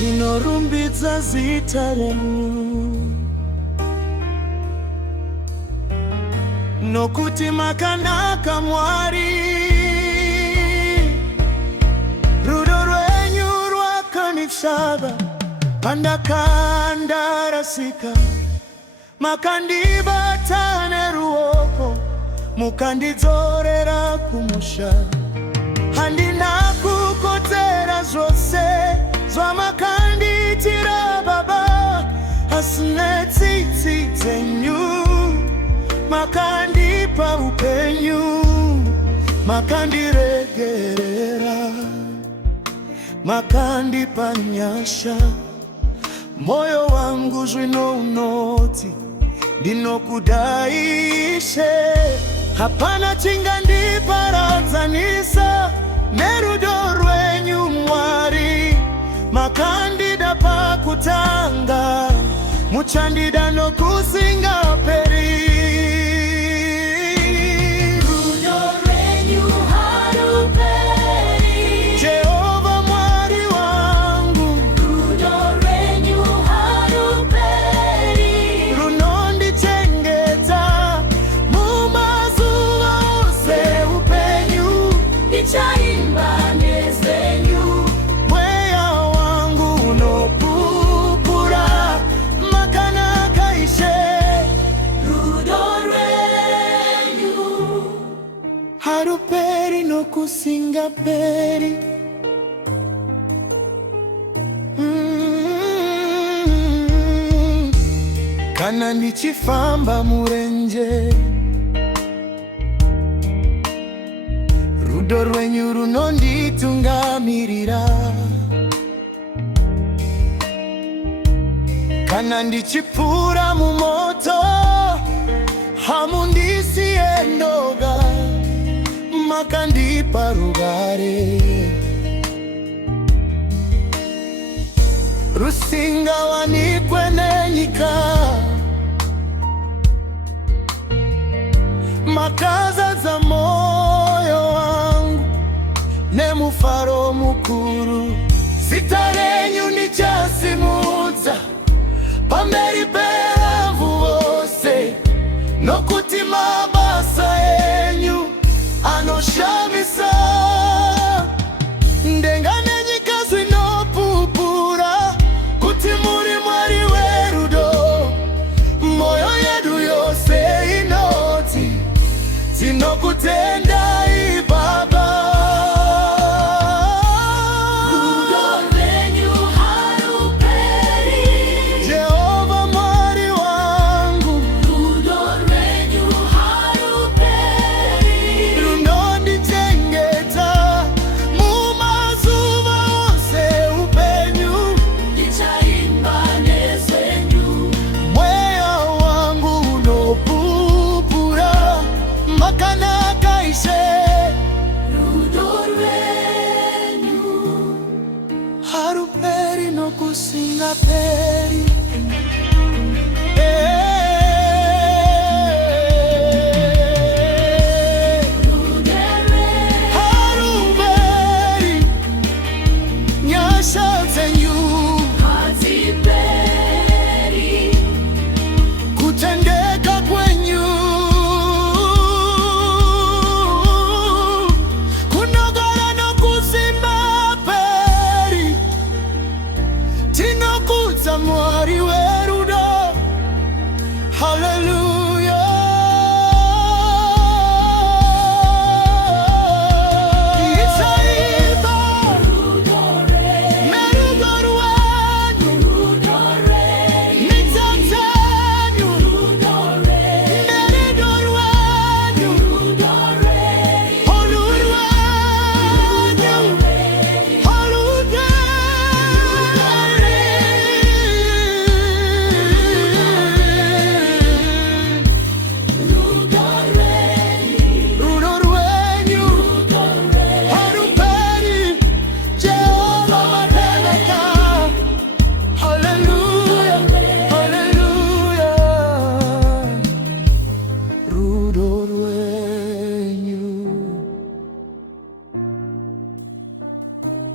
tinorumbidza zita renyu, nokuti makanaka Mwari. Rudo rwenyu rwakanitsvaga pandakandarasika, makandibata neruoko mukandidzorera kumusha. Handina kukotera zvose zvamakandiitira Baba, asi netsitsi dzenyu makandipa upenyu, makandiregerera, makandipa nyasha. Moyo wangu zvino unoti ndinokudai Ishe, hapana chingandiparadzanisa nerudo rwenyu Mwari. Makandida pakutanga, muchandida nokusingaperi. Haruperi nokusingaperi. Kana ndichifamba murenje, rudo rwenyu runonditungamirira. Kana ndichipfuura mumoto, hamundisiye ndoga, makandipa rugare. Rusingawanikwe nenyika, makazadza moyo wangu nemufaro mukuru. Zita renyu ndichasimudza pamberi pevanhu vose, nokuti mabasa enyu anoshamisa. Ndenga nenyika zvinopupura kuti muri Mwari werudo. Moyo yedu yose inoti tinokutendai Baba. Haruperi nokusingaperi. Haruperi nyasha dzenyu, hatiperi kutendeka kwenyu, kunogara nokusingaperi. Tinokudza Mwari werudo. Haleluya. Itaiva nerudo rwenyu, nitsatanyu nerudo rwenyu, olu rwenyu, olu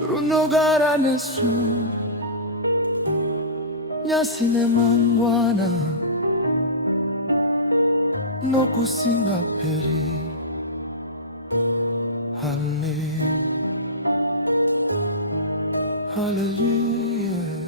runogara nesu Nyasine mangwana nokusinga peri. Hallelujah.